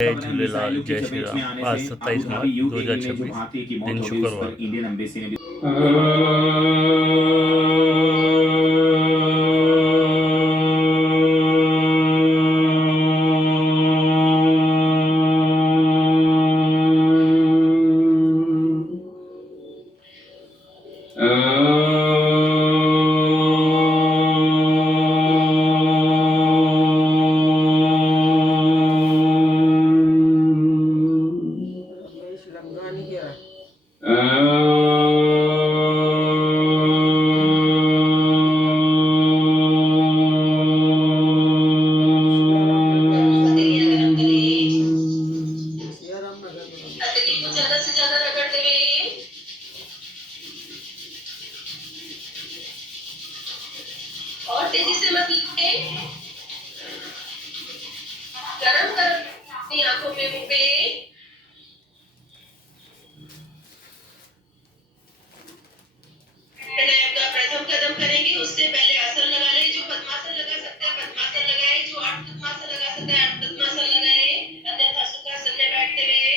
जय खबर है झूलेलाल, मिसाइलों के जय श्री चपेट में राम। आने आज से अबू 27 धाबी मार्च यूएई में जो 2026, भारतीय की मौत दिन हो गई, उस पर शुक्रवार का। इंडियन एम्बेसी ने भी ज्यादा से ज्यादा रगड़ते हुए और तेजी से मत लिखे। गरम कर अपनी आंखों में मुंह पे। प्राणायाम का प्रथम कदम करेंगे, उससे पहले आसन लगा ले। जो पद्मासन लगा सकते हैं पद्मासन लगाए, जो अर्ध पद्मासन लगा सकते हैं अर्ध पद्मासन लगाए, अन्यथा सुखासन में बैठते हुए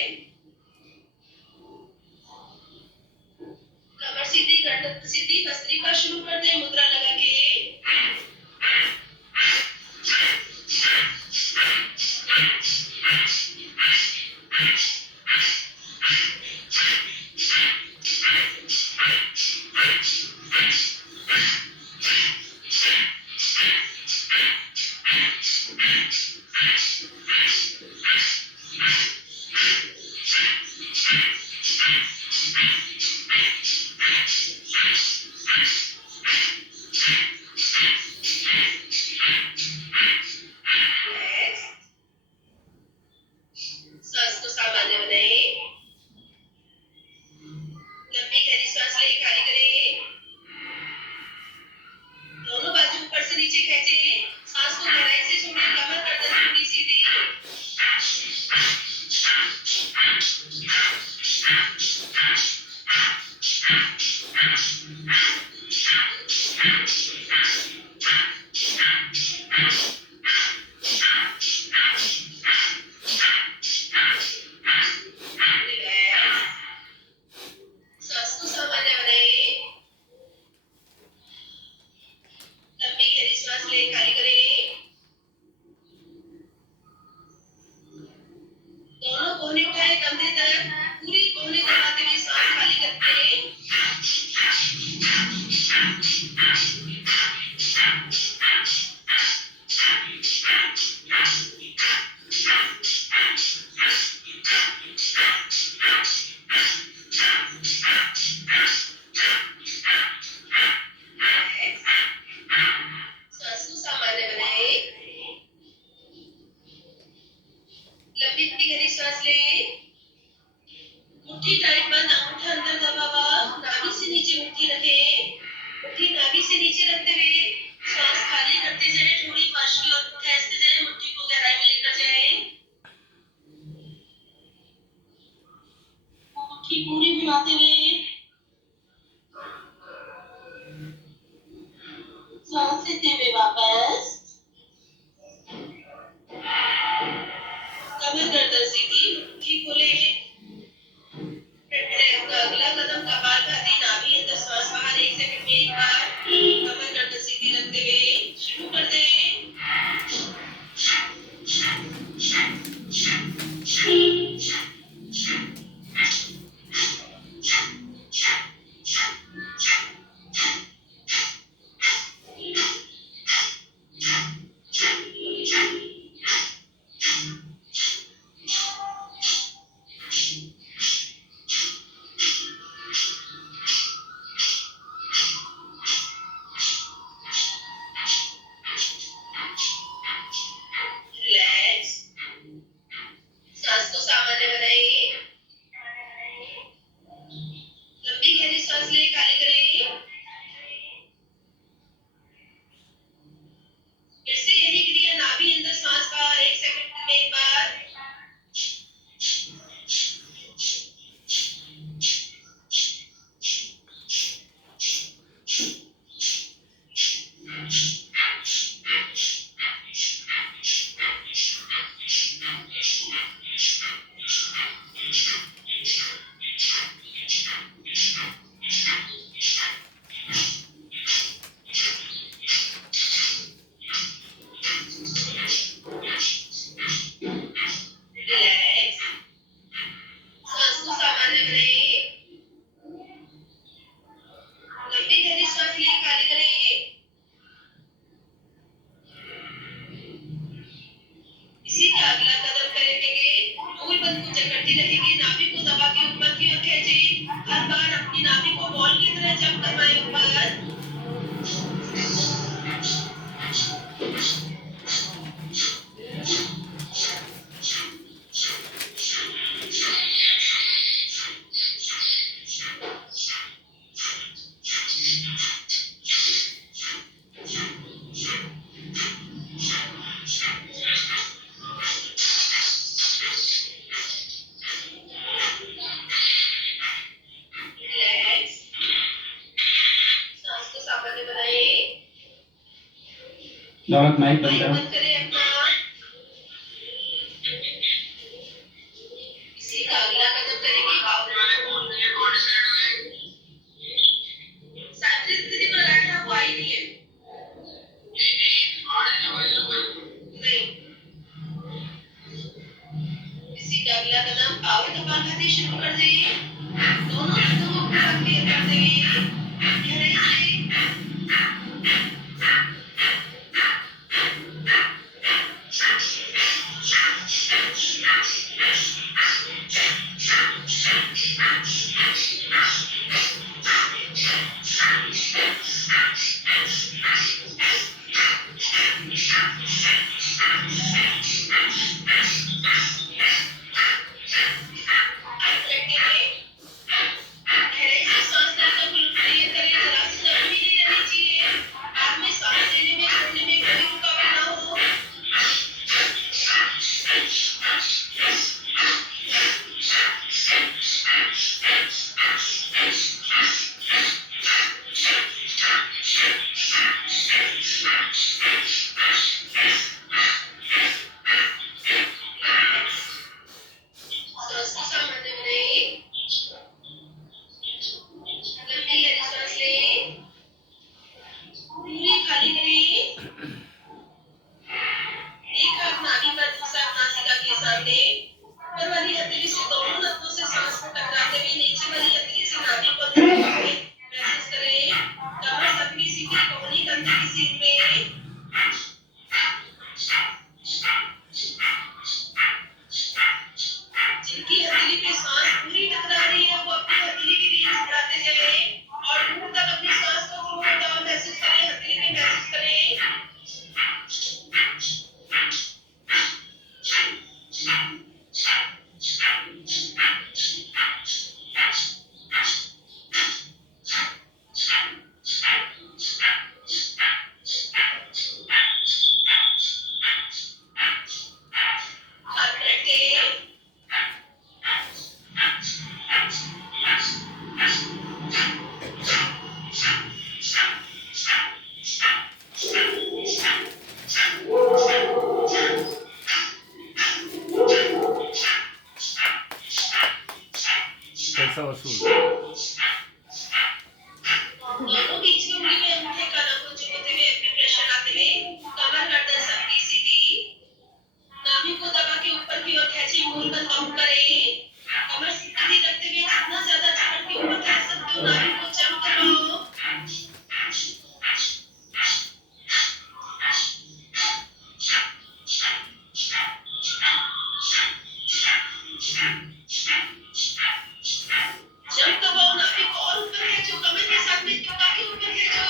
कमर सीधी, गर्दन सीधी, भस्त्रिका शुरू कर दे मुद्रा लगा के। सांस को सामान्य बनाए। लंबी गहरी सांस ले, खाली करें। दोनों बाजू ऊपर से नीचे खींचे। सांस को गहराई से छोड़े, कमर गर्दन थोड़ी सीधी। सांस को सामान्य बनाए। लंबी गहरी सांस ले, खाली करें। दोनों कोहनी उठाए कंधे तक, पूरी कोहनी दबाते हुए सांस खाली करते हैं। सांस को सामान्य बनाए। लंबी गहरी सांस ले। मुट्ठी टाइट बंद, अंगूठा अंदर दबा हुआ, नाभि से नीचे मुट्ठी रखे। मुट्ठी नाभि से नीचे रखते हुए सांस खाली करते जाए, थोड़ी फर्श की ओर खींचते जाए, मुट्ठी को गहराई में लेकर जाए। मुट्ठी पूरी घुमाते हुए सांस लेते हुए वापस। कमर गर्दन सीधी, मुट्ठी खोले। प्राणायाम का अगला कदम कपालभाति, नाभि अंदर सांस बाहर। 1 सेकंड में एक बार कमर गर्दन सीधी रखते हुए शुरू कर दे। रिलैक्स। सांस को सामान्य बनाए। लंबी गहरी सांस ले, खाली करें। फिर से यही क्रिया, नाभि अंदर सांस बाहर। 1 सेकंड में एक बार। अपनी नाभि को बॉल की तरह जंप करवाएं ऊपर। रिलैक्स, सांस को सामान्य बनाएं। दौलत माइक बंद माइक करो। बंद करें अपना। इसी का अगला कदम करेंगे सावित्री दीदी को लगाया था, वो आई नहीं है। नहीं, इसी का अगला कदम पावर कपालभाति शुरू कर दें। दोनों हाथों को पूरा क्लियर कर दें। गहराई से पैसा वसूल। दोनों बीच की उंगली में अंगूठे का नखून चुभते हुए अपने प्रेशर लाते हुए कमर गर्दन सबकी सीधी। नाभि को दबा के ऊपर की ओर खींचे, मूल बल कम करें। कमर सीधी रखते हुए जितना ज्यादा झपट के ऊपर खींच सकते हो नाभि को जंप करवाओ। जंप दबाओ, नाभि को और ऊपर खींचो, कमर के साथ में टोका के ऊपर खींचो।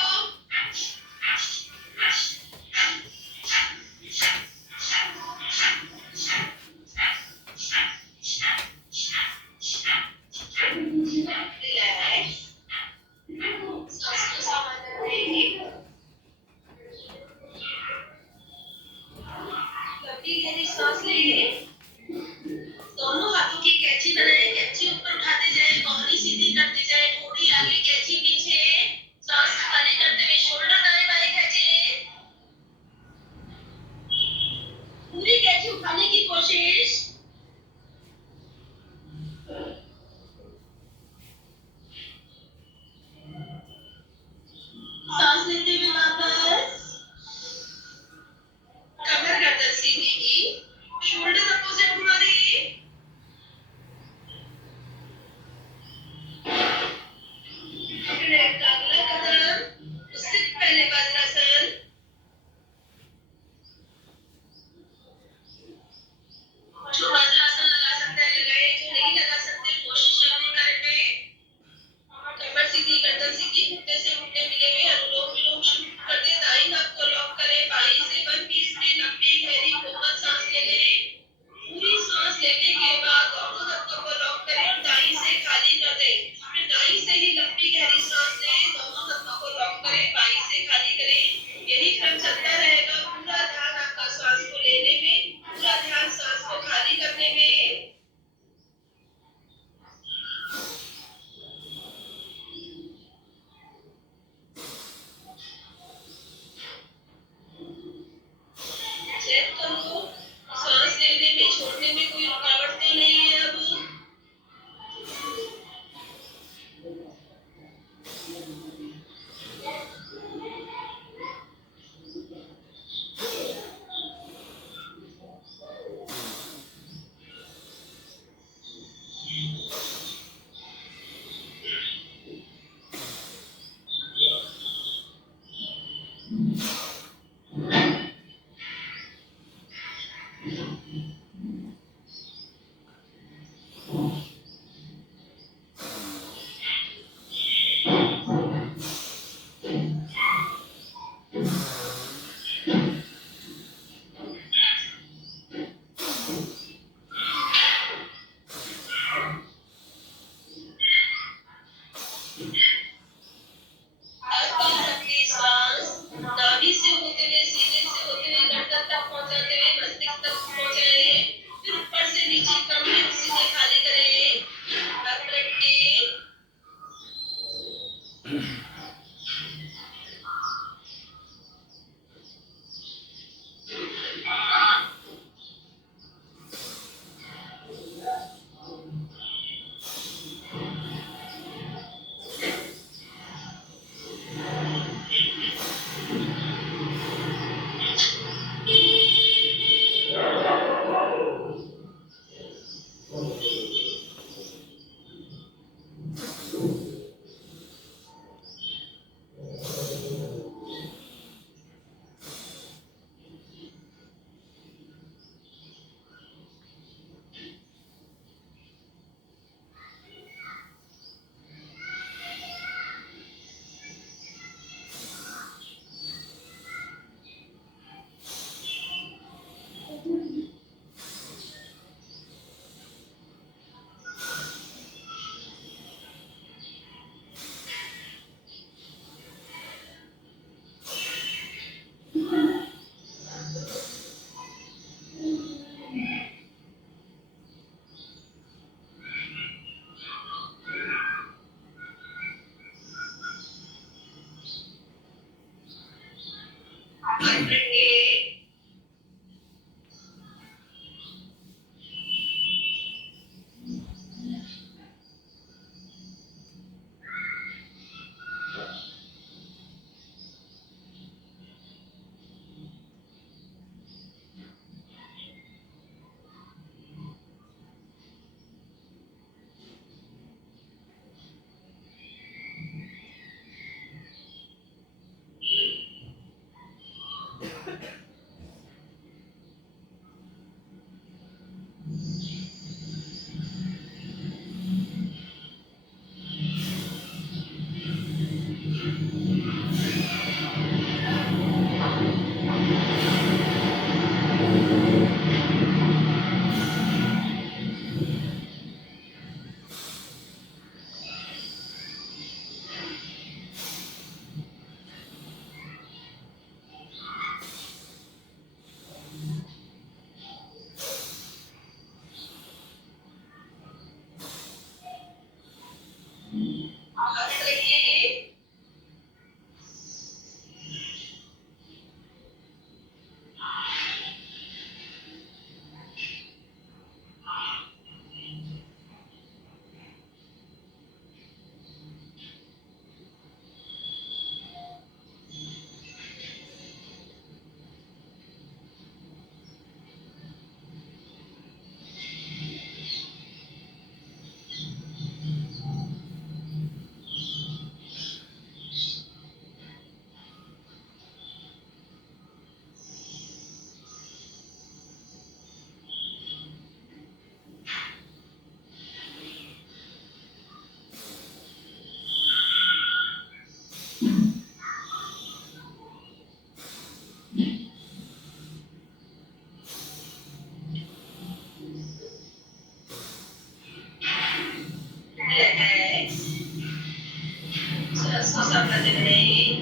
सांस को सामान्य बनाइए।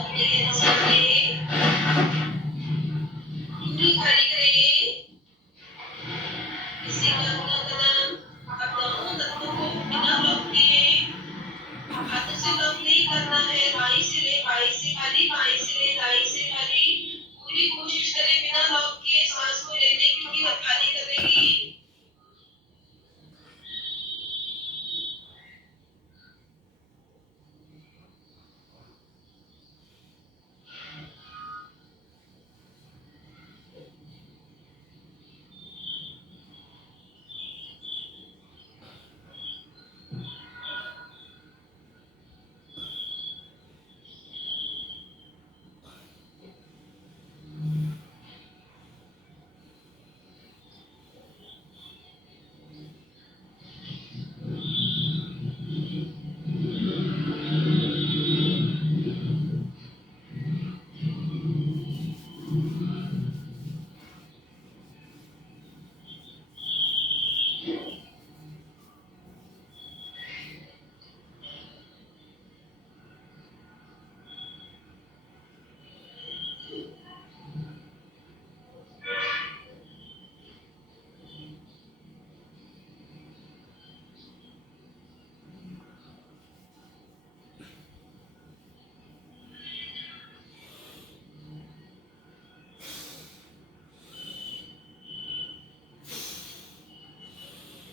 अपने लिए समझिए, पूरी खाली करिए। इसी का अगला कदम, अब दोनों तत्वों को बिना लॉक किए हाथों से लॉक नहीं करना है। बाई से ले, बाई से खाली, बाई से ले, दाई से खाली। पूरी कोशिश करें बिना लॉक किए सांस को लेने की और खाली करने की।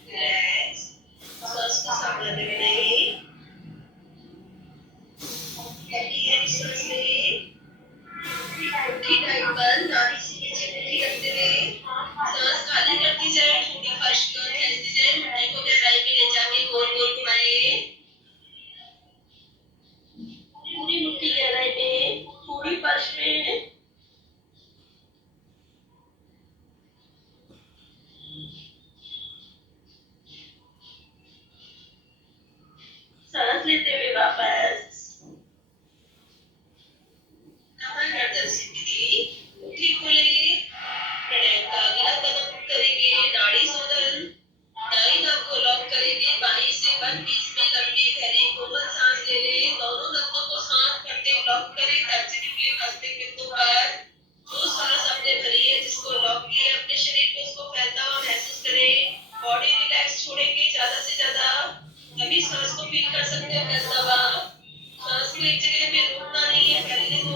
रिलैक्स, सांस को सामान्य बनाइए। गहरी गहरी सांस लें। मुट्ठी टाइट बंद, नाभि से नीचे मुट्ठी रखते हुए सांस खाली करती जाए। ठोड़ी फर्श की ओर खींचती जाए। मुट्ठी को गहराई में ले जाके गोल गोल घुमाएं। पूरी मुट्ठी गहराई में, थोड़ी फर्श में। सांस लेते हुए वापस कमर गर्दन सीधी, मुट्ठी खोले। प्राणायाम का अगला कदम करेंगे नाड़ी शोधन। दाई नाक को लॉक करेंगे। बाई से 1 बीच में लंबी गहरी कोमल सांस ले लें। दोनों नसों को सांस करते लॉक करें। तर्जनी के मस्तिष्क बिंदु पर जो सांस आपने भरी है, जिसको लॉक किया है, अपने शरीर को उसको फैलता हुआ महसूस करें। बॉडी रिलैक्स छोड़ेंगे ज्यादा से ज्यादा। तभी सांस को फील कर सकते हैं फैलता हुआ। सांस को एक जगह पे रोकना नहीं है, फैलने दो।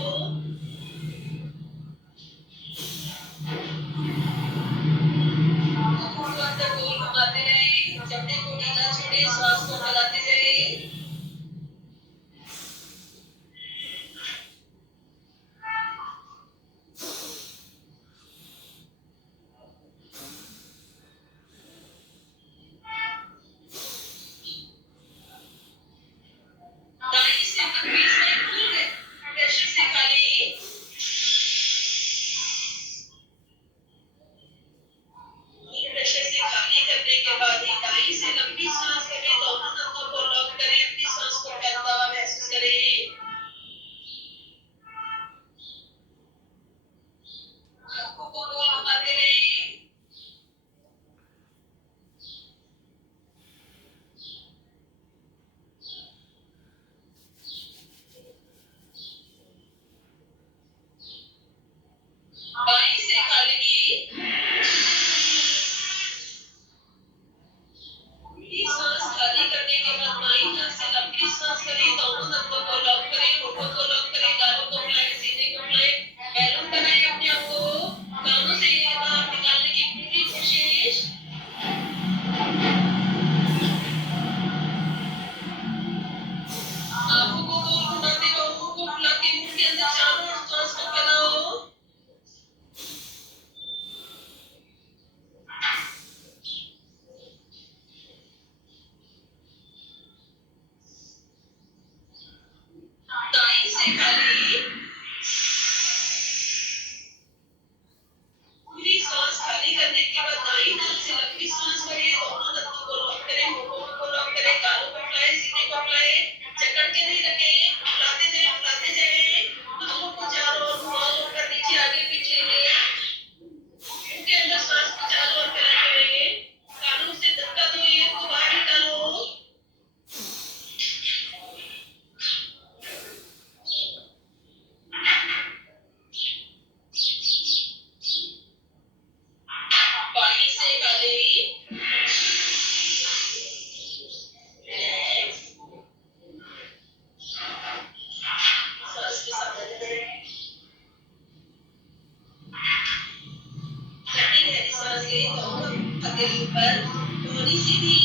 सांस ले, दोनों हथेली ऊपर, कोहनी सीधी,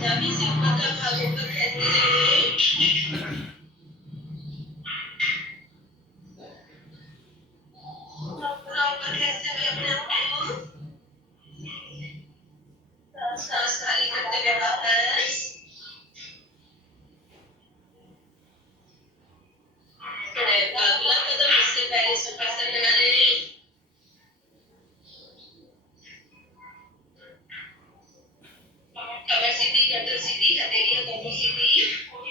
नाभि से ऊपर का भाग ऊपर खींचते रहिए। पूरा ऊपर खींचते हुए अपने आप को सांस खाली करते हुए वापस प्रणय का अगला कदम, इससे पहले सुखासन लगा लें। कमर सीधी, गर्दन सीधी, हथेलियां दोनों सीधी,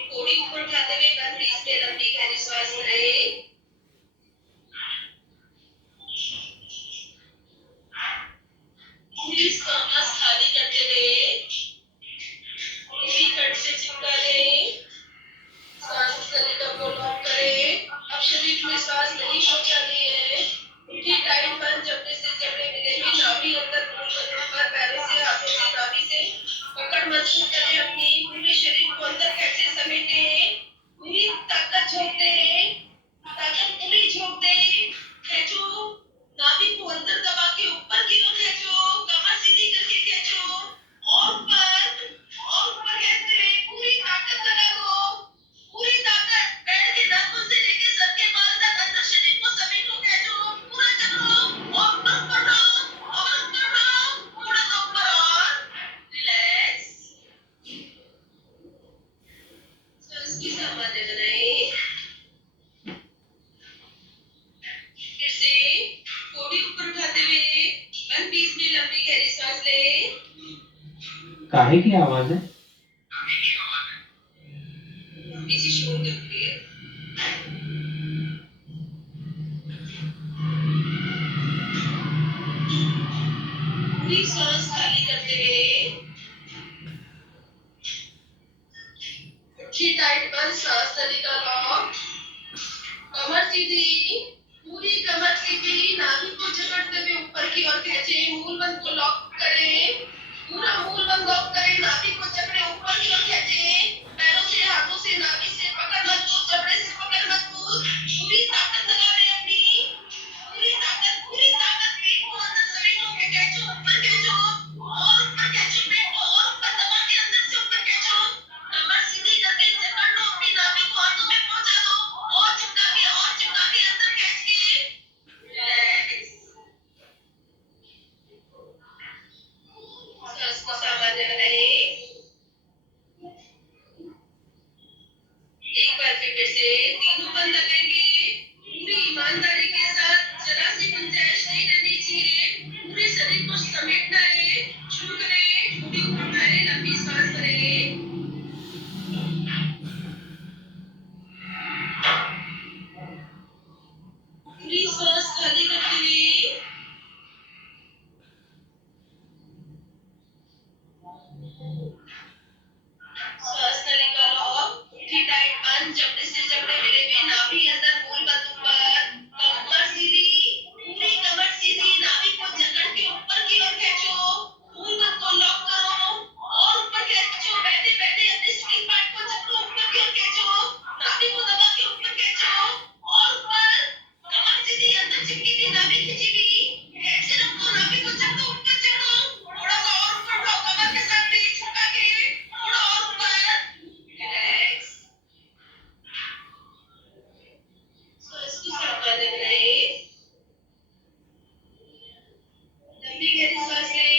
कोहनी ऊपर उठाते हुए बंद बीच में लंबी गहरी सांस लें। पूरी सांस खाली करते हुए पूरी कट से चिपका लें। सांस नलिका को लॉक करें। अब शरीर में सांस नहीं पहुंचानी है। मुट्ठी टाइट बंद, जबड़े से जबड़े मिले हुए, नाभि अंदर पर, पैरों से, हाथों से, नाभि से पकड़ मजबूत करें अपनी। पूरे शरीर को अंदर कैसे समेटें, पूरी ताकत झोंक दें, ताकत पूरी झोंक दें। खींचो, नाभि को अंदर दबा के ऊपर की ओर खींचो, कमर सीधी करके खींचो, और ऊपर खींचते हुए पूरी ताकत लगा दो। पूरी ताकत, पैर के नाखून से लेकर सर के बाल तक अंदर शरीर को समेटो, खींचो, पूरा चलो, और ऊपर रहो, थोड़ा सा ऊपर और रिलैक्स। सांस की सामान्य बनाएं। फिर से कोहनी ऊपर उठाते हुए 1 20 में लंबी गहरी सांस लें। काहे की आवाज है? पीछे शोर करती है। पूरी सांस खाली करते हुए मुट्ठी टाइट बंद, सांस नलिका लॉक, कमर सीधी, पूरी कमर सीधी, नाभि को जकड़ते हुए ऊपर की ओर खींचे, मूलबंध को लॉक करें। पूरा मूलबंध लॉक करें, नाभि को जकड़े ऊपर की ओर खींचे, पैरों से, हाथों से, नाभि से पकड़ मजबूत, जबड़े से पकड़ मजबूत। पूरी ताकत लगा दें अपनी, पूरी ताकत पेट को अंदर समेटो के खींचो, ऊपर खींचो, और ऊपर खींचो, पेट को और ऊपर दबा के अंदर से ऊपर खींचो। कमर सीधी करके जकड़ लो, अपनी नाभि को हाथों में पहुंचा दो, और चिपका के अंदर खींच के रिलैक्स। सांस को सामान्य बनाएं। एक बार फिर से तीनों बंद लगेंगे। पूरी ईमानदारी के साथ, जरा सी गुंजाइश नहीं रहनी चाहिए, पूरे शरीर को समेटना है। शुरू करें, पूरी ऊपर उठाएं, लंबी सांस भरें। पूरी सांस खाली करते हुए सांस नलिका लॉक, मुट्ठी टाइट बंद, जबड़े से जबड़े मिले हुए, नाभि अंदर, मूलबंध ऊपर, कमर सीधी, पूरी कमर सीधी, नाभि को जकड़ के ऊपर की ओर खींचो, मूलबंध को लॉक करो, और ऊपर खींचो, बैठे बैठे अपने स्प्लिट पार्ट को जकड़ो, ऊपर की ओर खींचो, नाभि को दबा के ऊपर खींचो, और ऊपर, कमर सीधी, अंदर चिपकी हुई नाभि खींची हुई, खींचे रखो, नाभि को जकड़ो, ऊपर चढ़ो, थोड़ा सा और ऊपर उठाओ, कमर के साथ भी झुका के, थोड़ा और ऊपर, रिलैक्स। सांस को सामान्य बनाएं। लंबी गहरी सांस लें।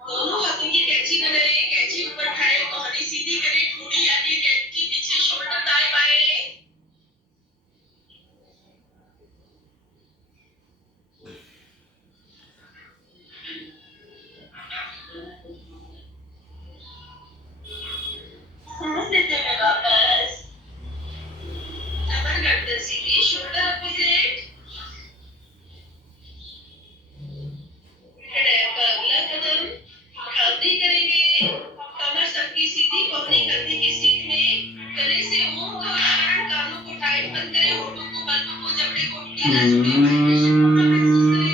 दोनों हाथों की कैंची बनाएं, कैंची ऊपर उठाएं, कोहनी सीधी करें, ठोड़ी आगे, कैंची पीछे, शोल्डर दाएं बाएं। सांस लेते हुए वापस कमर गर्दन सीधी, शोल्डर अपोजिट। प्रणय का अगला कदम, खांसी करेंगे। कमर सबकी सीधी, कोहनी कंधे की सीध में, गले से ओम का उच्चारण, कानों को टाइट बंद करें, होठों को, पलकों को, जबड़े को ढीला छोड़ें, वाइब्रेशन पूरा महसूस करें।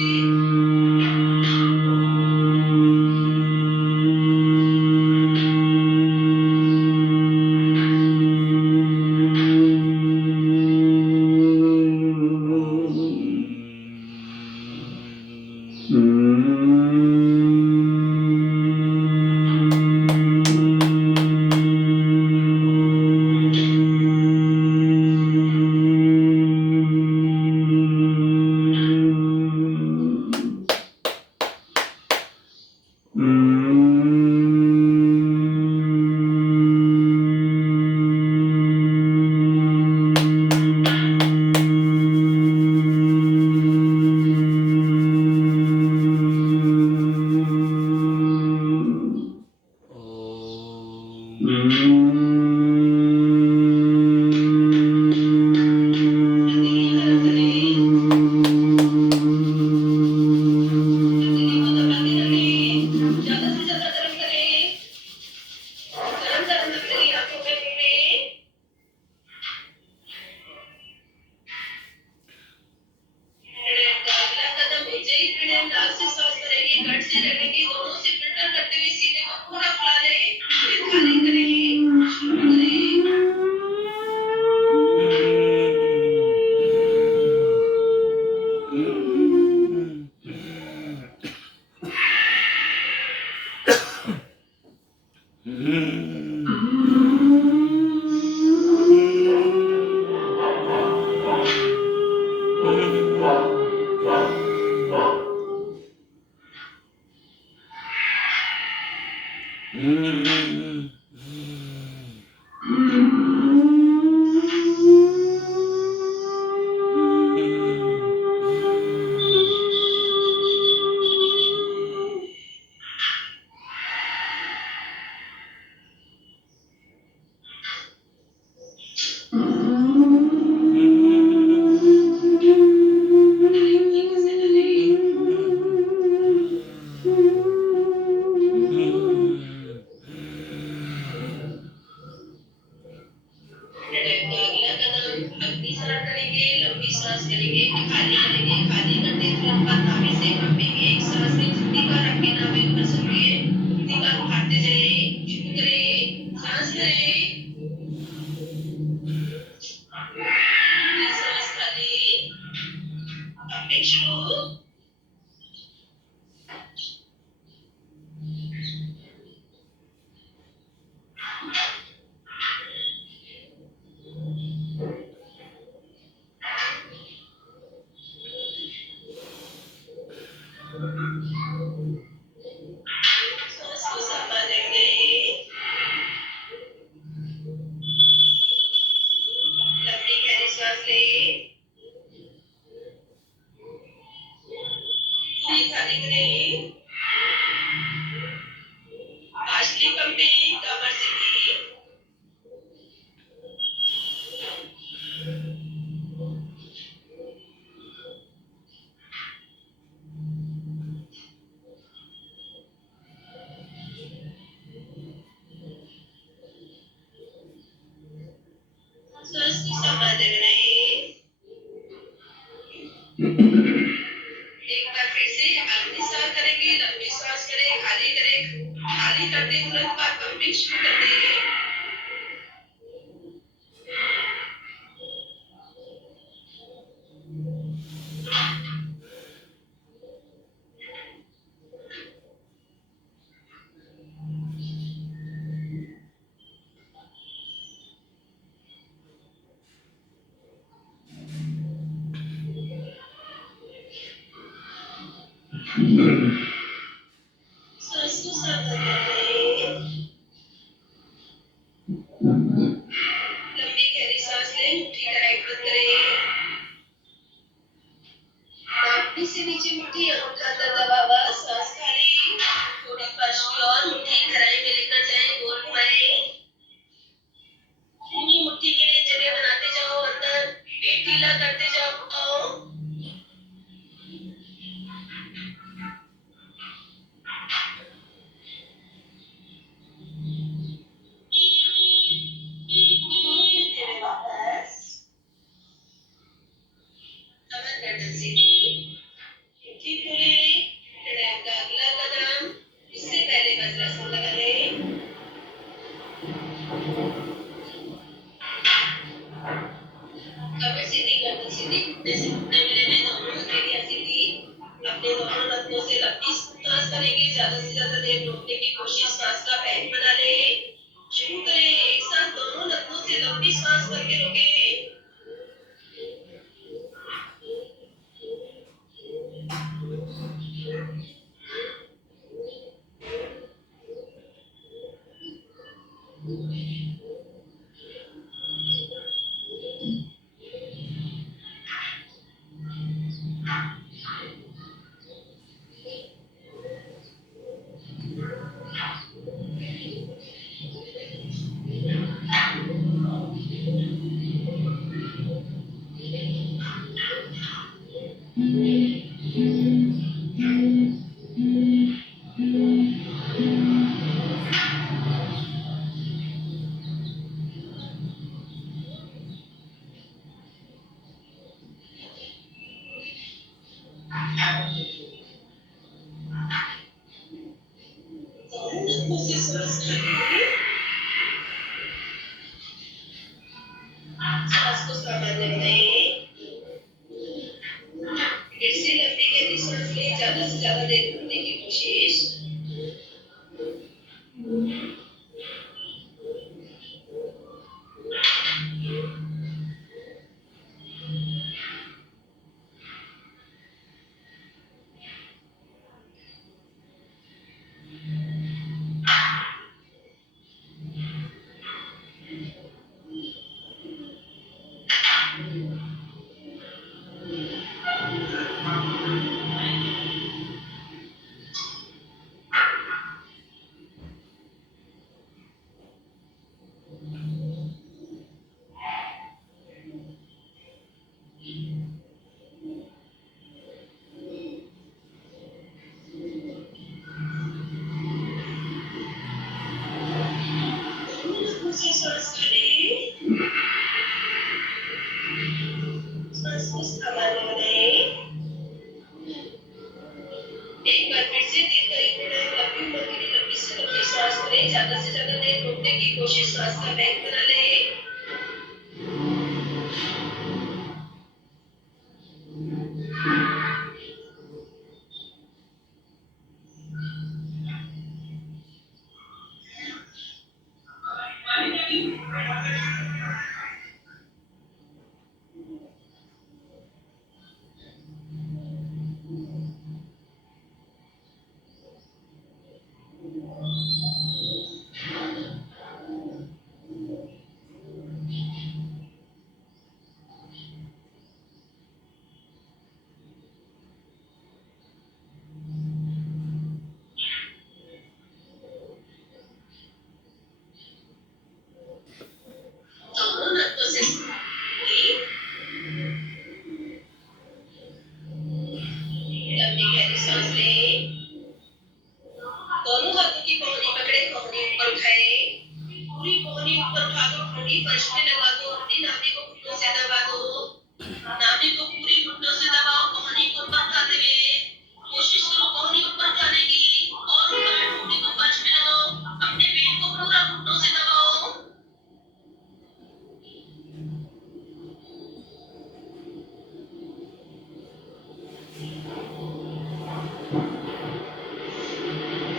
ज्यादा से ज्यादा गर्म करें, गरम गरम लग रही आंखों में मुंह का अगला कदम ऊंचाई फ्रीडम नाक से सांस भरेंगे, गट से रखेंगे, दोनों से फिल्टर करते हुए सीने को पूरा फुला लें, फिर खाली करें, शुरू करें। अगला कदम अपनी सांस करेंगे, लंबी सांस करेंगे, खाली करेंगे, खाली करते तुरंत बाद नाभि से भापेंगे, एक सांस में जितनी बार आपकी नाभि भर सके उतनी बार भापते जाइए, शुरू करें, सांस करें, फिर सांस खाली, भापने शुरू। सांस को संभालने में लंबी गहरी सांस लें, पूरी खाली करें, पार्शली पंपिंग कमर से भी। सांस को संभालने में एक बार फिर से अपनी सांस करेंगे, लंबी सांस करें, खाली करें, खाली करते तुरंत बाद पंपिंग शुरू कर दें। सांस को संभालने में लंबी गहरी सांस लें, मुट्ठी का राइट बंद करें, नाभि से नीचे मुट्ठी, अंगूठा अंदर दबा हुआ, सांस खाली, थोड़ी पार्शली और मुट्ठी गहराई में लेकर जाएं, गोल घुमाएं, पूरी मुट्ठी के लिए जगह बनाते जाओ, अंदर पेट ढीला करते जाओ। वापस कमर गर्दन सीधी, मुट्ठी खोलें, प्राणायाम का अगला कदम, उससे पहले वज्रासन लगा लें। कमर सीधी, गर्दन सीधी, घुटने से घुटने मिले, दोनों हथेलियां सीधी, अपने दोनों नथनों से लंबी सांस करेंगे, ज्यादा से ज्यादा देर रोकने की कोशिश, सांस का बैंड बना ले, शुरू करें, एक साथ दोनों नथनों से लंबी सांस भर के रोकें। उसी सांस खाइए, सांस को सामान्य बनाइए। फिर से लंबी गहरी सांस लें, ज्यादा से ज्यादा देर रुकने की कोशिश। उसी सांस खाइए, सांस को सामान्य बनाइए। एक बार फिर से दिल करीब बढ़ाएं, लंबी उम्र के लिए लंबी से लंबी सांस लें, ज्यादा से ज्यादा देर रोकने की कोशिश, सांस का वेग बना लें। दोनों नसों से लंबी गहरी सांस लें, दोनों हाथों की पौनी पकड़े, पौनी ऊपर उठाएं, पूरी पौनी ऊपर उठा दो, ठोड़ी फर्श पे लगा दो, अपनी नाभि को घुटनों से दबा दो, नाभि को पूरी घुटनों से दबाओ, पौनी को ऊपर उठाते हुए कोशिश करो पौनी ऊपर उठाने की, और ऊपर ठोड़ी को फर्श पे लगाओ, अपने पेट को पूरा घुटनों से दबाओ।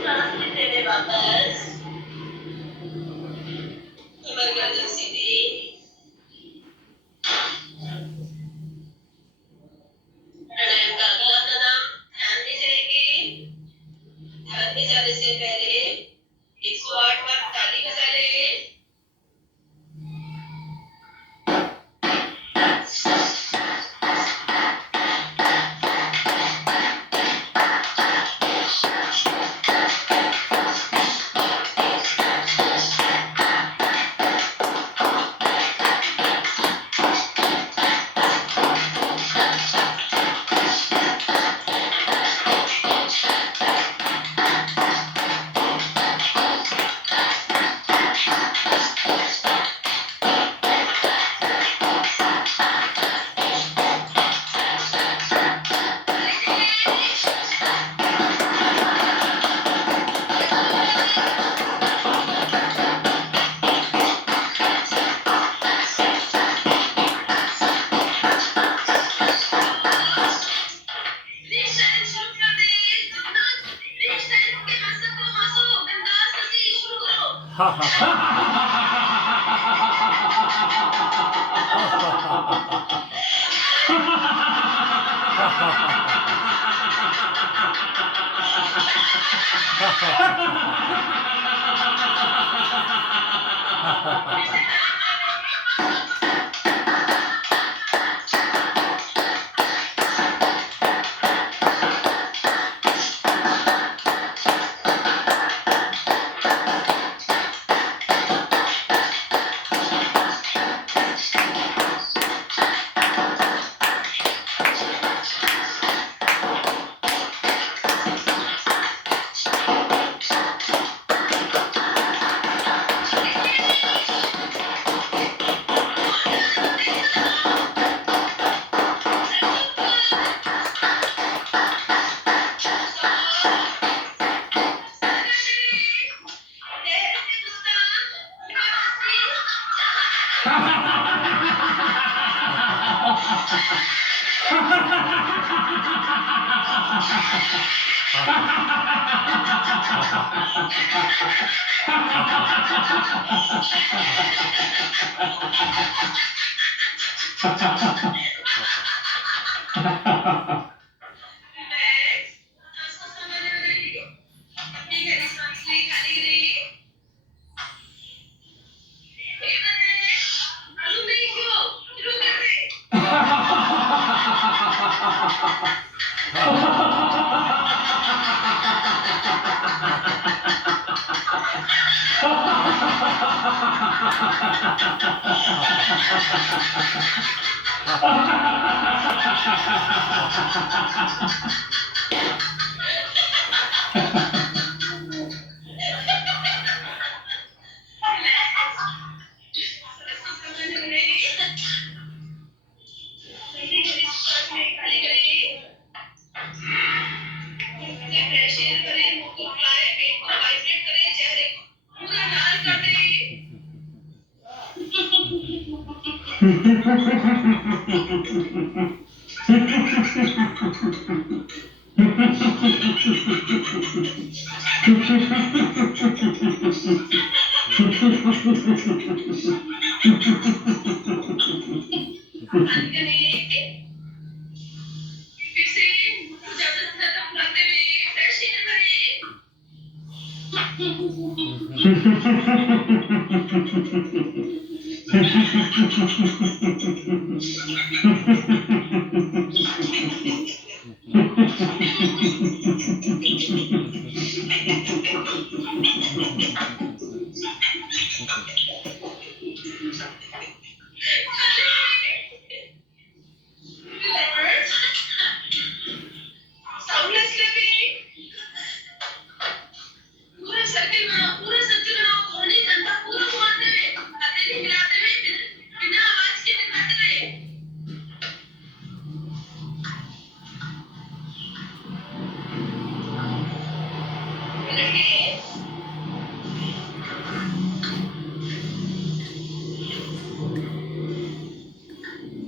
सांस लेते हुए वापस कमर गर्दन सीधी, प्राणायाम का अगला कदम ध्यान में जाएंगे। ध्यान में जाने से पहले 108 बार ताली बजा लें।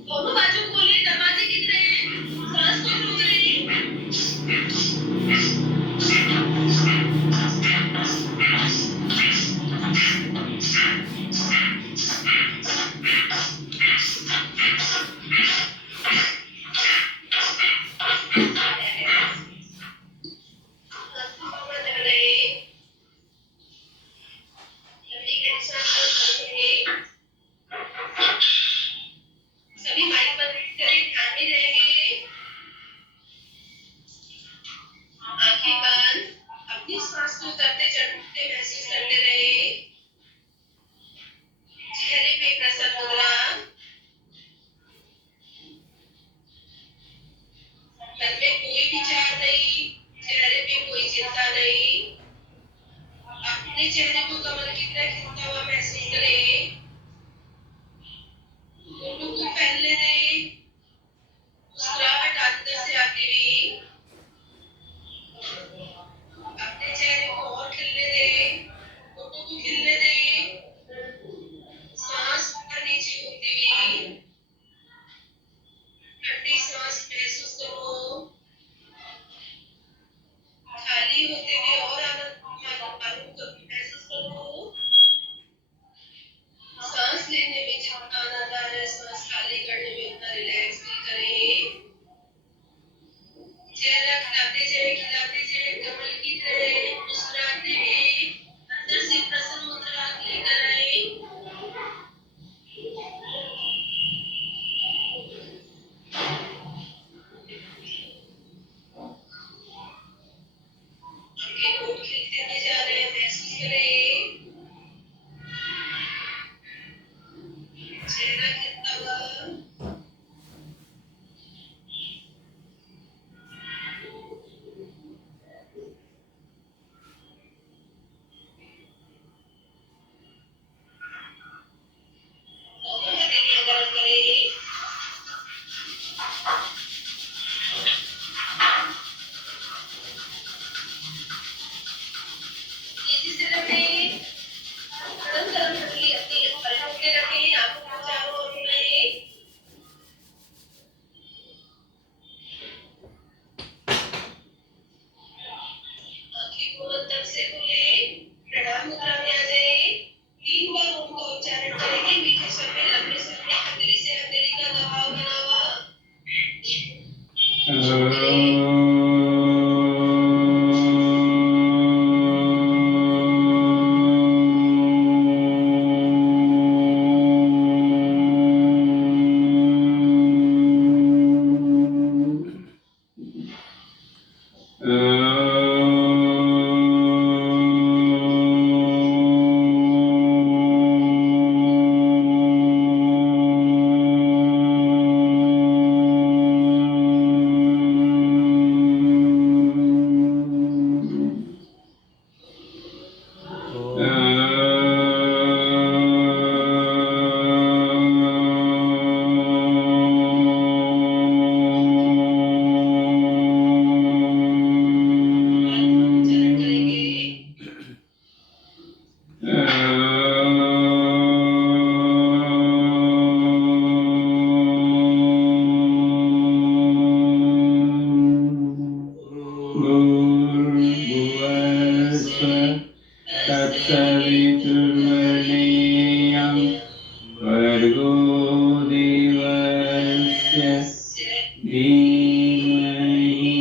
दोनों बाजू खोले, दरवाजे की तरह सांस को रोक रही। सभी माइक बंद करें, ध्यान में रहेंगे। आंखें बंद, अपनी सांस को उतरते चढ़ते महसूस करते रहे। चेहरे पे प्रसन्न मुद्रा, मन में कोई विचार नहीं, चेहरे पे कोई चिंता नहीं। अपने चेहरे को कमल की तरह खिलता हुआ महसूस करें। होठों को फैलने दें, मुस्कुराहट अंदर से आती हुई। अपने चेहरे को और खिलने दें, होठों को खिलने दें। सांस ऊपर नीचे होती हुई, ठंडी सांस महसूस करो। खाली होते हुए और आनंद महसूस करो। मन से बोले, प्रणाम मुद्रा में आ जाए, 3 बार ओम का उच्चारण करेंगे, मीठे स्वर में लंबे स्वर में हथेली से हथेली का दबाव बनावा। तत्सवितुर्वरेण्यं भर्गो देवस्य धीमहि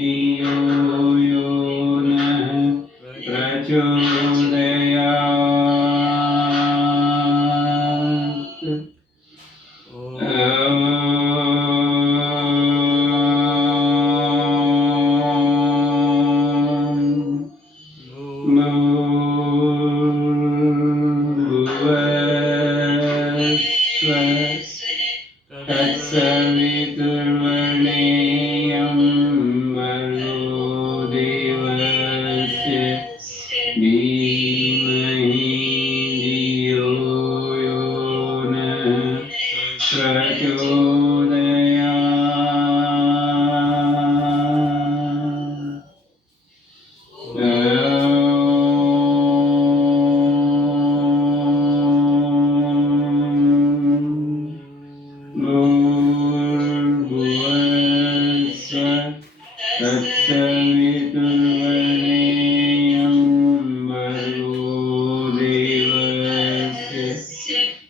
धियो यो नः प्रचोदयात्। तत्सवितुर्वरेण्यं भर्गो देवस्य धीमहि धियो यो नः प्रचोदयात्। तत्सवितुर्वरेण्यं भर्गो देवस्य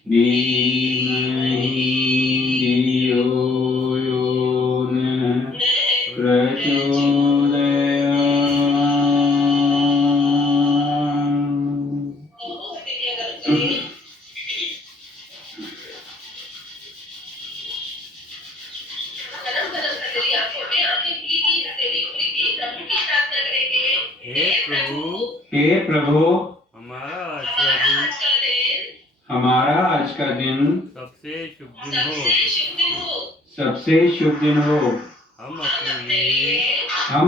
धीमहि धियो यो नः प्रचोदयात्। गरम गरम हथेली आंखों में, आंखें खुली की, हथेली खुली की, प्रभु की प्रार्थना करेंगे। हे प्रभु, हे प्रभु, हमारा आज का दिन हमारा आज का दिन सबसे शुभ दिन हो। सबसे शुभ दिन हो। हम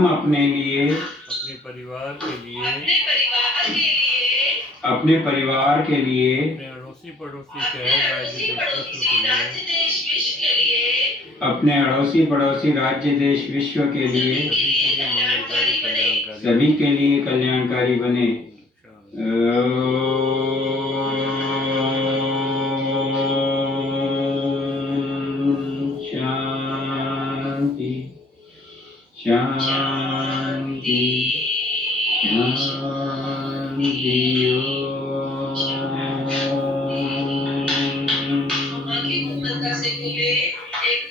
अपने लिए, अपने परिवार के लिए, अपने परिवार के लिए, अपने अड़ोसी पड़ोसी शहर राज्य देश विश्व के लिए, अपने अड़ोसी पड़ोसी राज्य देश विश्व के लिए सभी के लिए कल्याणकारी बने। शांति शांति शांति। आंखें को मंदा से खोले, एक